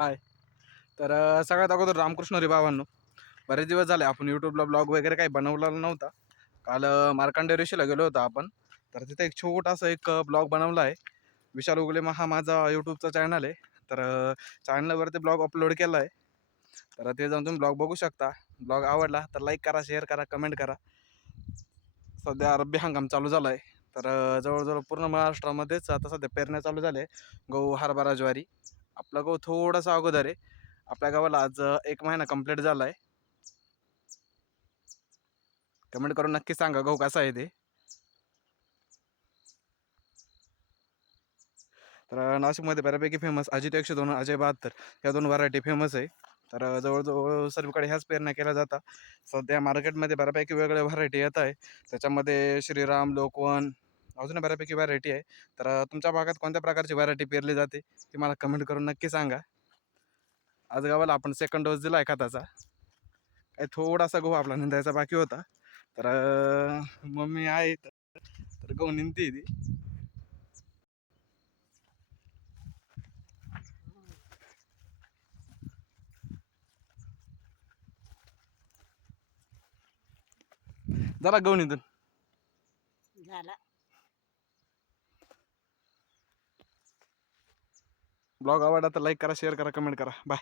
हाय. तर सगळ्यात अगोदर रामकृष्ण हरी भावांनो. बरेच दिवस झाले आपण यूट्यूबला ब्लॉग वगैरे काही बनवलेला नव्हता. काल मार्कंडेय ऋषीला गेलो होतो आपण. तर तिथे एक छोटासा एक ब्लॉग बनवला आहे. विशाल उगले हा माझा यूट्यूबचा चॅनल आहे. तर चॅनलवरती ब्लॉग अपलोड केला आहे. तर ते जाऊन तुम्ही ब्लॉग बघू शकता. ब्लॉग आवडला तर लाईक करा, शेअर करा, कमेंट करा. सध्या रब्बी हंगाम चालू झाला आहे. तर जवळजवळ पूर्ण महाराष्ट्रामध्येच आता सध्या पेरण्या चालू झाल्या आहे. गहू, हरभरा, ज्वारी. आपला गहू थोडासा अगोदर आहे. आपल्या गावाला आज 1 महिना कंप्लीट झाला आहे. कमेंट करून नक्की सांगा गहू कसा आहे ते. तर नाशिकमध्ये बऱ्यापैकी फेमस अजित 102, अजय 72 या 2 व्हरायटी फेमस आहे. तर जवळजवळ सर्वीकडे ह्याच पेरण्या केल्या जातात. सध्या मार्केटमध्ये बऱ्यापैकी वेगवेगळ्या व्हरायटी येत आहे. त्याच्यामध्ये श्रीराम, लोकवन अजून बऱ्यापैकी व्हरायटी आहे. तर तुमच्या भागात कोणत्या प्रकारची व्हरायटी पेरली जाते ती मला कमेंट करून नक्की सांगा. आज गावाला आपण सेकंड डोस दिला आहे खताचा. काही थोडासा गहू आपला निंदायचा बाकी होता. तर मम्मी आहे तर गहू निंदते ती. जरा गहू निंदून झाला. ब्लॉग आवडला तर लाईक करा, शेअर करा, कमेंट करा. बाय.